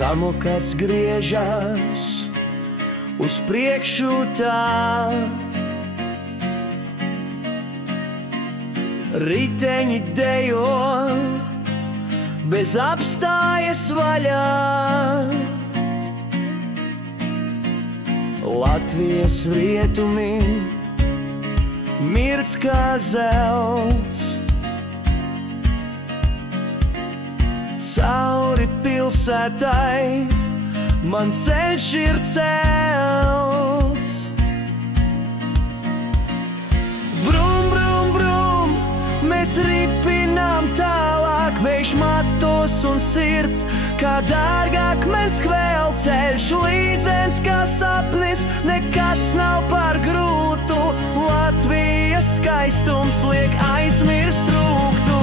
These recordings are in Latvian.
samokats griežas uz priekšu tā. Riteņi dejo bez apstājas vaļā. Latvijas rietumi mirds kā zelts. Cauri pilsētai man ceļš ir celts. Brum, brum, brum, mēs ripinām tālāk, vējš matos un sirds, kā dārgāk mens kvēlceļš, līdzens kā sapnis, nekas nav par grūtu, Latvijas skaistums liek aizmirst rūgtu.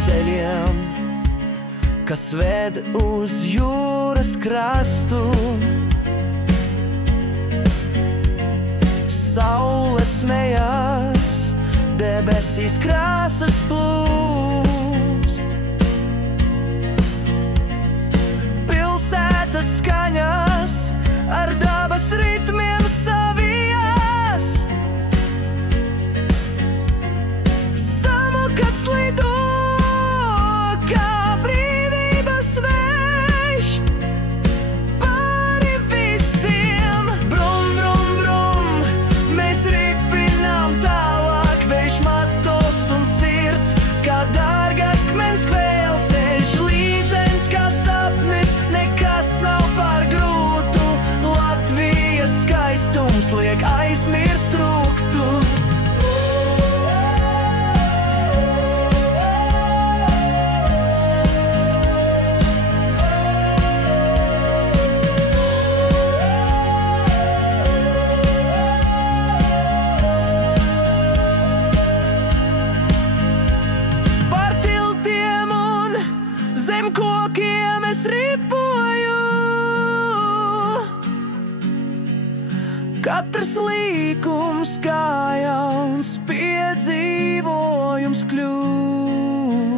Ceļiem, kas ved uz jūras krastu, saule smējās, debesīs krāsas plūst. Pilsētas skaņās ar dabas ritmiem savijās. Samokats lido liek aizmirst rūgtu. Par tiltiem un zem kokiem es ripoju. Katrs līkums kā jauns piedzīvojums kļūst.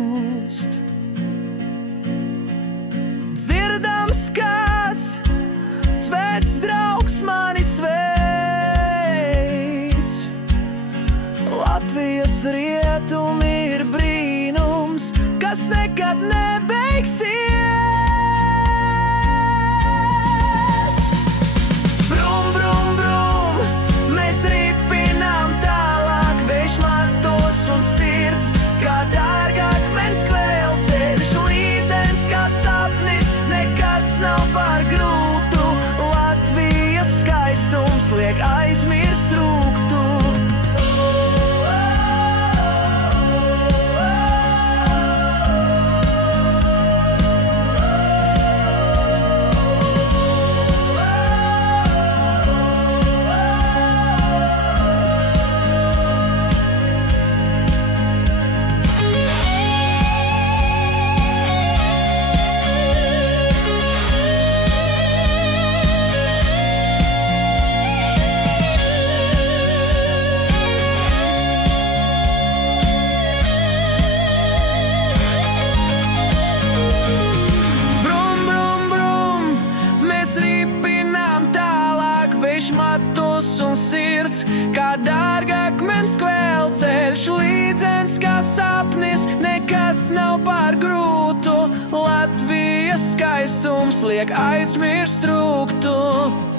Dzirdams kāds vecs draugs mani sveic. Latvijas rietumi ir brīnums, kas nekad nebeigsies. Liek aizmirst rūgtu. Matos un sirds, kā dārgāk mens kvēlceļš, līdzens kā sapnis, nekas nav par grūtu, Latvijas skaistums liek aizmirst rūgtu.